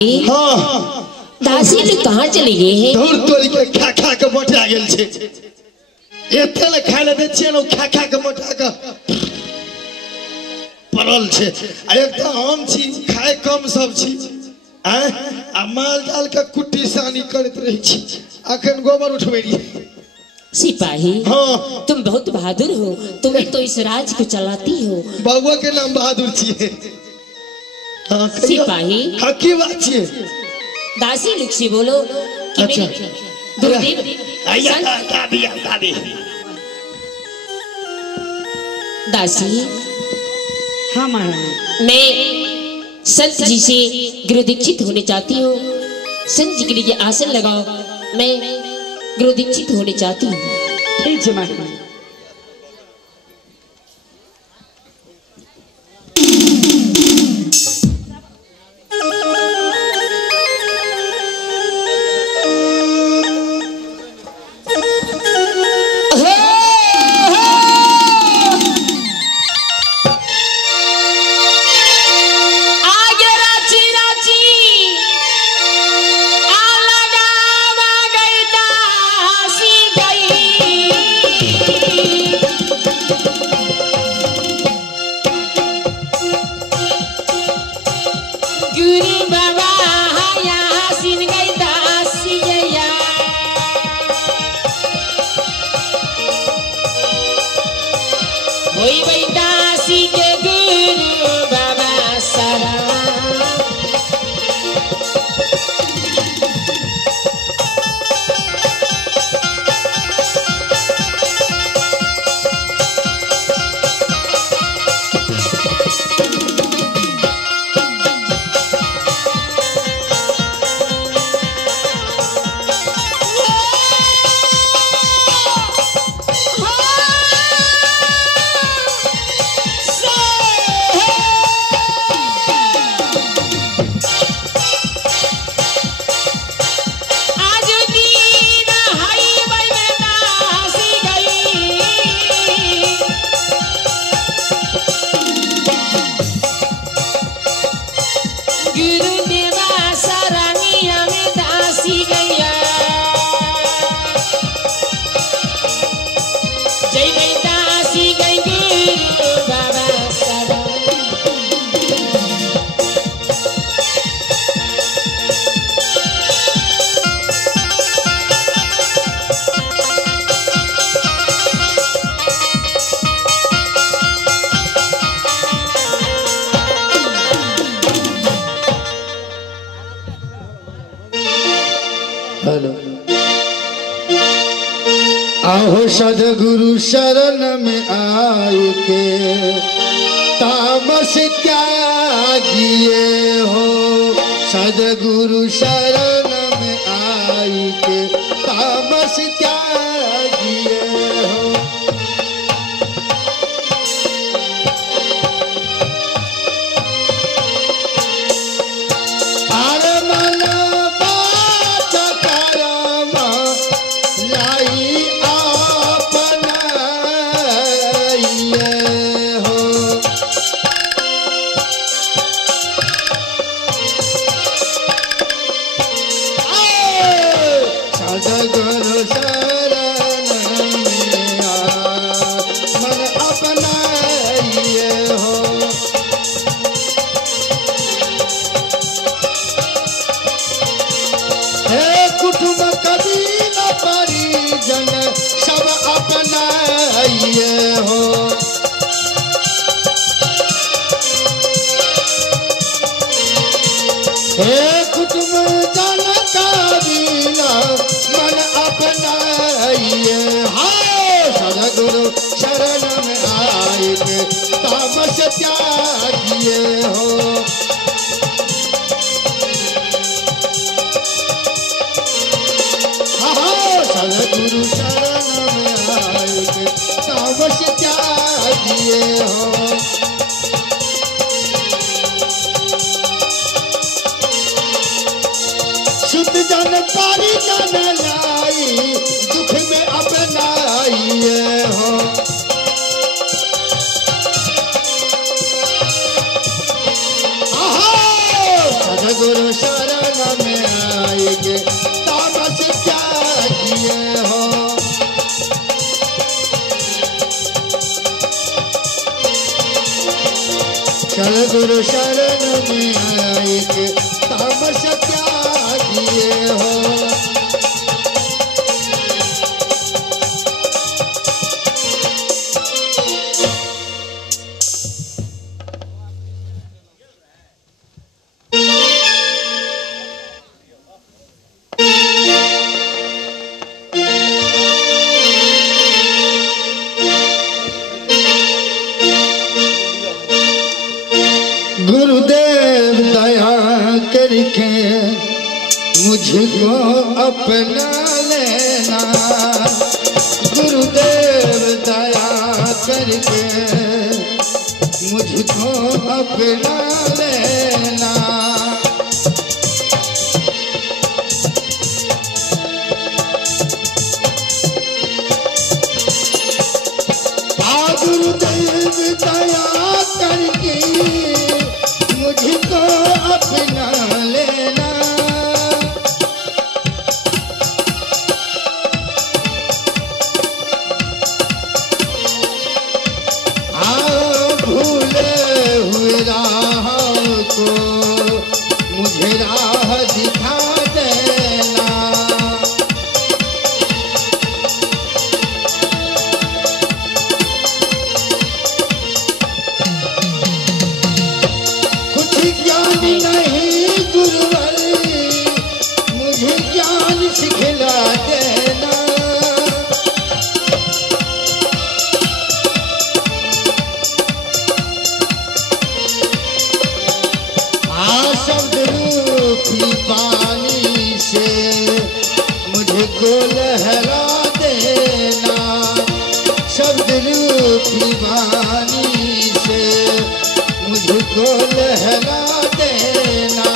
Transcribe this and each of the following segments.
हाँ दासी लोग कहाँ चले गए हैं? धूर तोरी के खा खा के मोटा गेल छे। एते ले खाय ले दे छिए न खा खा के मोटा के परल छे। आ एक तो हम छी खाए कम सब छी आ माल डाल के कुट्टी सानी करत रही छी। अखन गोबर उठबेरी सिपाही हाँ तुम बहुत बहादुर हो, तुम्हें तो इस राज को चलाती हो। बाबुआ के नाम बहादुर छिए। हाँ सिपाही हाँ की बात छिए? दासी लोग से बोलो कि अच्छा। मेरे गुरुदेव आइया दादी दासी हाँ महाराज। मैं संत जी से गुरु दीक्षित होने चाहती हूँ। संत जी के लिए आसन लगाओ, मैं गुरु दीक्षित होने चाहती हूँ। ठीक है महाराज। आहो सदगुरु शरण में आए के तामस त्यागिए हो। सदगुरु शरण में आए के तामस त्यागिए हो। आरे मन बात करमा लाई सदगुरु शरण में मन अपनाइए हो। हे कुटुंब कबीला परिजन सब अपनाइए हो। हे कुटुंब जन कबीला मन अपनाइए। हाय सदगुरु शरण में आए के तामस त्यागिए हो। सदगुरु शरण में आए के तामस त्यागिए हो। शुद्ध जन परिजन लाई दुख में अपनाइए हो। सदगुरु शरण एक तामस त्यागिए हो। चल गुरु शरण में एक तामस त्यागिए हो। गुरुदेव दया करके मुझको अपना लेना। गुरुदेव दया करके मुझको अपना लेना। गुरुदेव दया करके मुझको अपना लेना। भूले हुए राह को मुझे राह दिखा देना। कुछ ज्ञान नहीं गुरुवर मुझे ज्ञान सिखला देना। शब्द रूपी पानी से मुझको लहरा देना। शब्द रूपी पानी से मुझको लहरा देना।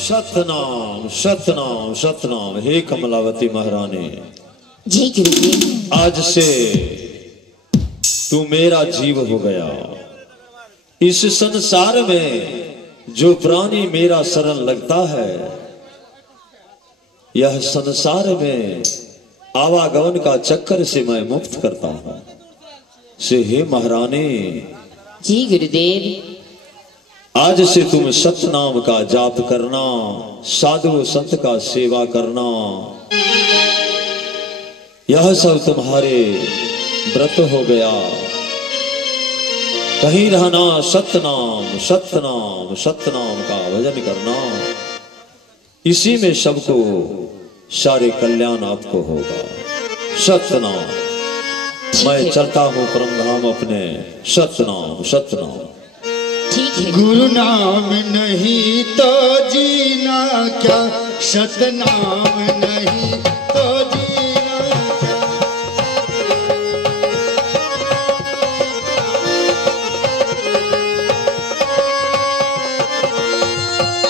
सतनाम सतनाम सतनाम। हे कमलावती महारानी, जी गुरुदेव। आज से तू मेरा जीव हो गया। इस संसार में जो प्राणी मेरा शरण लगता है, यह संसार में आवागमन का चक्कर से मैं मुक्त करता हूं। से हे महारानी, जी गुरुदेव। आज से तुम सतनाम का जाप करना, साधु संत का सेवा करना, यह सब तुम्हारे व्रत हो गया। कहीं रहना सतनाम सतनाम सतनाम का भजन करना। इसी में सबको सारे कल्याण आपको होगा। सतनाम। मैं चलता हूँ परम धाम अपने। सतनाम सतनाम। ठीक है। गुरु नाम नहीं तो जीना क्या, सतनाम नहीं तो जीना क्या।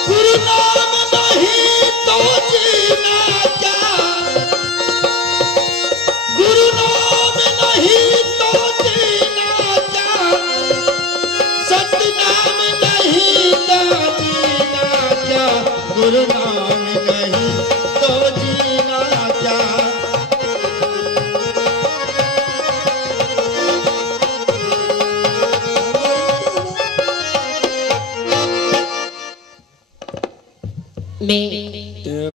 गुरु नाम नहीं तो जीना क्या। गुरु नाम नहीं तो जीना क्या। सतनाम नहीं तो जीना क्या। गुरु नाम नहीं तो जीना क्या। मैं